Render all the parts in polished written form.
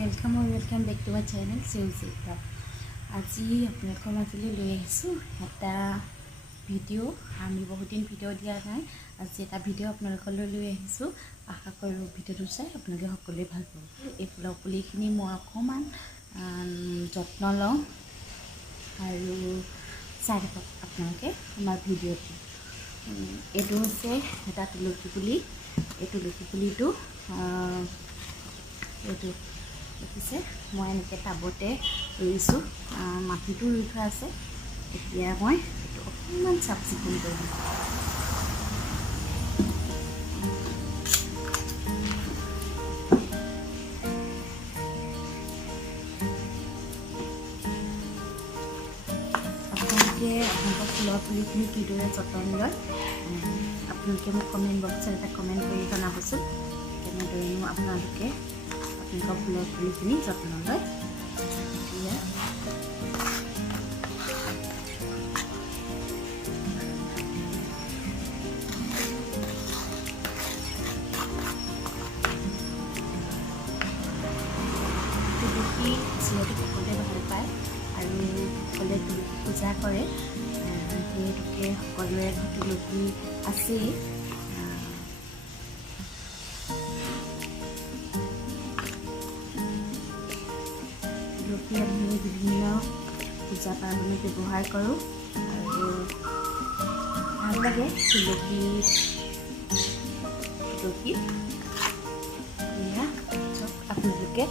Welcome back to my channel Seujita. आज आपलोকৰ মাজলৈ লৈ আহিছোঁ এটা ভিডিঅ'। আমি বহুত দিন ভিডিঅ' দিয়া নাই, আজি এটা ভিডিঅ' আপোনালোকলৈ লৈ আহিছোঁ। আশা কৰোঁ ভিডিঅ'টো চাই আপোনালোকে সকলোৱে ভাল পাব। এই ফুলৰ পুলিখিনি মই অকণমান যত্ন লওঁ আৰু চাই থাকক আপোনালোকে আমাৰ ভিডিঅ'টো। এইটো হৈছে এটা তুলসী পুলি। এই তুলসী পুলিটো এইটো দেখিছে, মই এনেকৈ টাবতে ৰুইছোঁ। মাটিটো ৰুই থোৱা আছে। এতিয়া মই এইটো অকণমান চাফ চিকুণ কৰিম। আপোনালোকে আপোনালোকৰ ফুলৰ পুলিখিনি কিদৰে যতন লয়, আপোনালোকে মোক কমেণ্ট বক্সত এটা কমেণ্ট কৰি জনাবচোন। কেনেদৰেনো আপোনালোকে আপোনালোকৰ ফুলৰ পুলিখিনি যত্ন লয়। এতিয়া তুলসী যিহেতু সকলোৱে ভাল পায় আৰু সকলোৱে তুলসী পূজা কৰে, যিহেতুকে সকলোৰে তুলসী আছেই। তুলসী আমি বিভিন্ন পূজা পাৰ্বণত ব্যৱহাৰ কৰোঁ আৰু ভাল লাগে তুলসী এয়া চব আপোনালোকে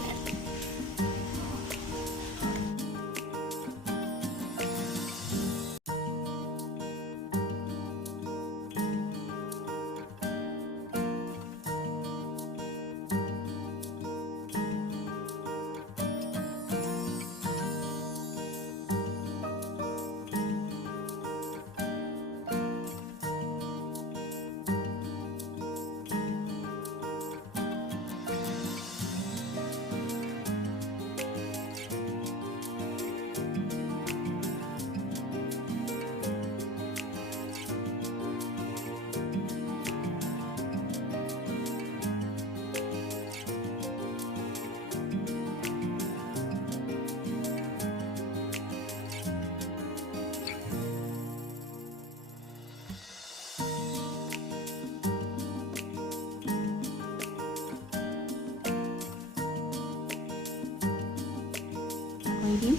কৰি দিম।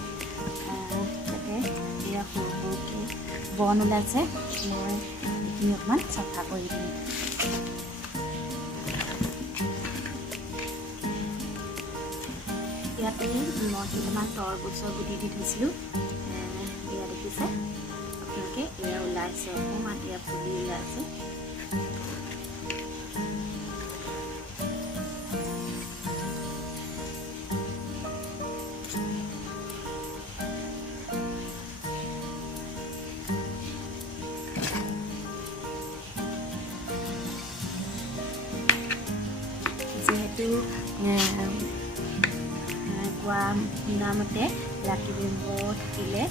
যাতে এয়া সৰু সৰুকৈ বন ওলাইছে, মই এইখিনি অকণমান চাফা কৰি দিম। ইয়াতে মই কেইটামান তৰমুজৰ গুটি দি থৈছিলোঁ। এয়া দেখিছে আপোনালোকে, এয়া ওলাইছে অকণমান, এয়া পুলি ওলাইছে। যিহেতু কোৱা শুনামতে লাকি বেম্ব থাকিলে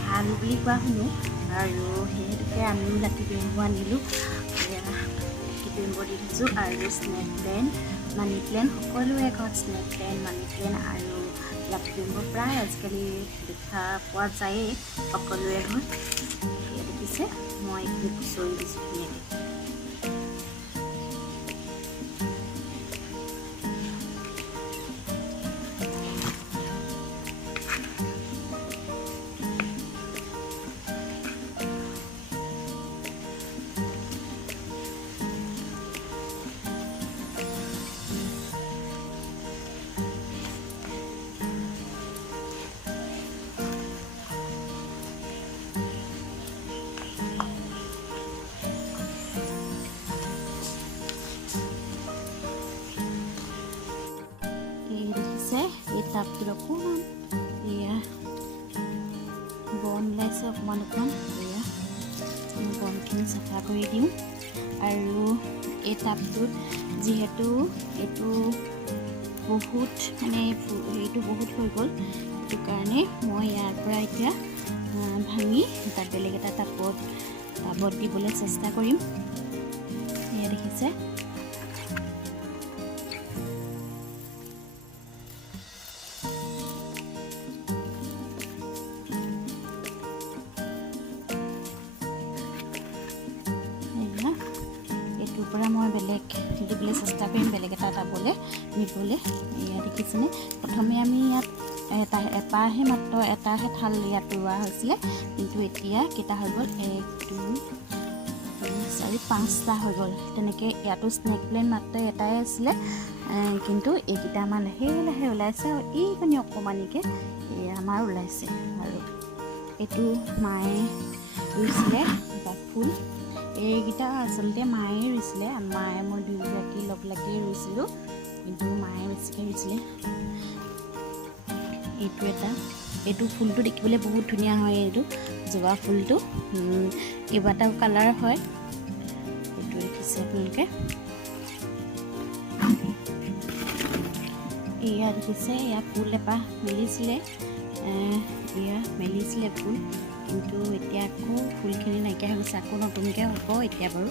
ভাল বুলি কোৱা শুনো, আৰু সেইহেতুকে আমিও লাকি বেম্ব আনিলোঁ। লাকি বেম্ব দি থৈছোঁ আৰু স্নেক প্লেণ্ট, মানি প্লেণ্ট, সকলোৰে ঘৰত স্নেক প্লেণ্ট, মানি প্লেণ্ট আৰু লাকি বেম্ব প্ৰায় আজিকালি দেখা পোৱা যায়েই সকলোৰে ঘৰত। সেয়া দেখিছে, মই এইখিনি খুচৰি দিছোঁ ধুনীয়াকৈ। এই টাবটোত অকণমান এয়া বন ওলাইছে, অকণমান এয়া বনখিনি চাফা কৰি দিওঁ। আৰু এই টাবটোত যিহেতু এইটো বহুত হেৰিটো বহুত হৈ গ'ল, সেইটো কাৰণে মই ইয়াৰ পৰা এতিয়া ভাঙি এটা বেলেগ এটা টাবত দিবলৈ চেষ্টা কৰিম। এয়া দেখিছে, পৰা মই বেলেগ দিবলৈ চেষ্টা কৰিম, বেলেগ এটা দাবলৈ নিবলৈ। এয়া দেখিছেনে, প্ৰথমে আমি ইয়াত এপাহে মাত্ৰ এটাহে থাল ইয়াত ৰোৱা হৈছিলে, কিন্তু এতিয়া কেইটা হৈ গ'ল, 1 2 3 4 5টা হৈ গ'ল। তেনেকৈ ইয়াতো স্নেক প্লেণ্ট মাত্ৰ এটাই আছিলে, কিন্তু এইকেইটা আমাৰ লাহে লাহে ওলাইছে আৰু এইকণি অকণমানিকৈ আমাৰ ওলাইছে। আৰু এইটো মায়ে ৰুইছিলে ফুল, এইকেইটা আচলতে মায়ে ৰুইছিলে, মায়ে মই দুয়োগৰাকী লগ লাগি ৰুইছিলোঁ, কিন্তু মায়ে বেছিকৈ ৰুইছিলে। এইটো ফুলটো দেখিবলৈ বহুত ধুনীয়া হয়, এইটো জবা ফুলটো কেইবাটাও কালাৰ হয়, এইটো দেখিছে আপোনালোকে। এয়া দেখিছে, এয়া ফুল এপাহ মেলিছিলে, ফুল, কিন্তু এতিয়া আকৌ ফুলখিনি নাইকিয়া হৈ গৈছে, আকৌ নতুনকৈ হ'ব এতিয়া বাৰু।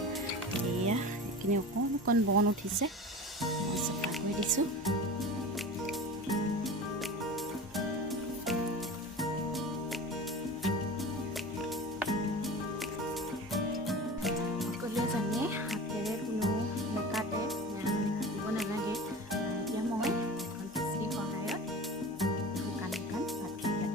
এয়া এইখিনি অকণ বন উঠিছে, মই চফা কৰি দিছোঁ। সকলোৱে জানে হাতেৰে কোনো নেকাটে, কাটিব নালাগে। এতিয়া মই এখন কেঁচিৰ সহায়ত শুকান ভাতখিনি কাটিম।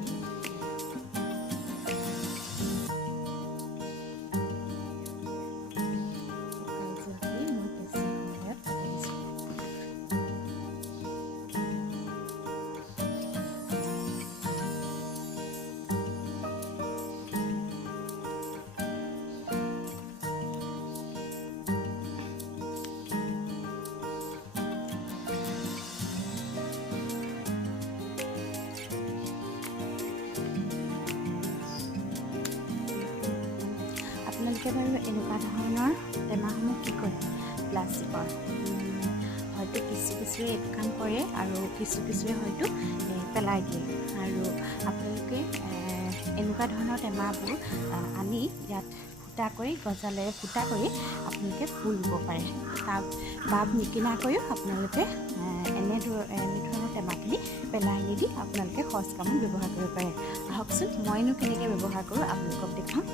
আপোনালোকে বাৰু এনেকুৱা ধৰণৰ টেমাসমূহ কি কৰে, প্লাষ্টিকৰ, হয়তো কিছুৱে এইটো কাম কৰে আৰু কিছুৱে হয়তো পেলাই দিয়ে। আৰু আপোনালোকে এনেকুৱা ধৰণৰ টেমাবোৰ আনি ইয়াত ফুটা কৰি, গজালেৰে ফুটা কৰি আপোনালোকে ফুল ৰুব পাৰে। টাব নিকিনাকৈও আপোনালোকে এনেধৰণৰ টেমাখিনি পেলাই নিদি আপোনালোকে সহজ কামত ব্যৱহাৰ কৰিব পাৰে। আহকচোন মইনো কেনেকৈ ব্যৱহাৰ কৰোঁ আপোনালোকক দেখাম।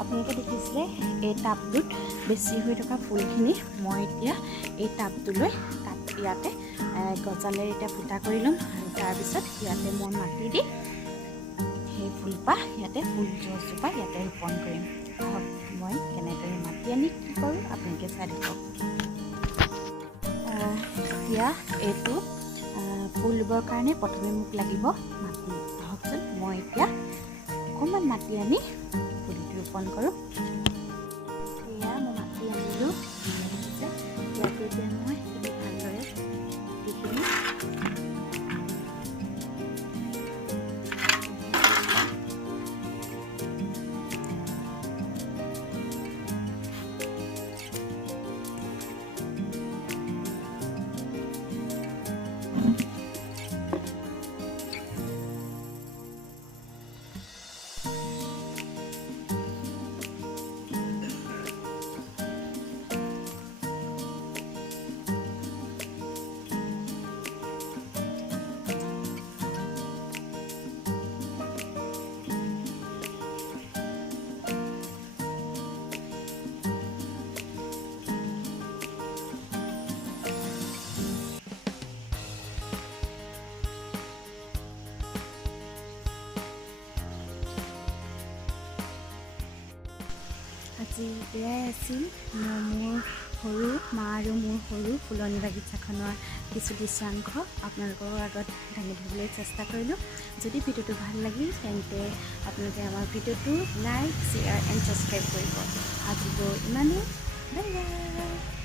আপোনালোকে দেখিছিলে এই টাবটোত বেছি হৈ থকা ফুলখিনি মই এতিয়া এই টাবটোলৈ ইয়াতে গজালেৰে এতিয়া ফুটা কৰি ল'ম, আৰু তাৰপিছত ইয়াতে মই মাটি দি সেই ফুলপাহ ইয়াতে ফুলজোপা ইয়াতে ৰোপণ কৰিম। মই কেনেদৰে মাটি আনি কি কৰোঁ আপোনালোকে চাই থাকক। এতিয়া এইটো ফুল ৰুবৰ কাৰণে প্ৰথমে মোক লাগিব মাটি। আহকচোন মই এতিয়া অকণমান মাটি আনি পুলিটো ৰোপণ কৰোঁ। এয়া মই মাটি আনিলোঁ, ইয়াতে এতিয়া মই ভালদৰে মাটিখিনি আজি এয়াই আছিল মোৰ সৰু মা আৰু মোৰ সৰু ফুলনি বাগিচাখনৰ কিছু দৃশ্যাংশ আপোনালোকৰ আগত দাঙি ধৰিবলৈ চেষ্টা কৰিলোঁ। যদি ভিডিঅ'টো ভাল লাগিল তেন্তে আপোনালোকে আমাৰ ভিডিঅ'টো লাইক, শ্বেয়াৰ এণ্ড ছাবস্ক্ৰাইব কৰিব। আজিলৈ ইমানেই, বাই বাই।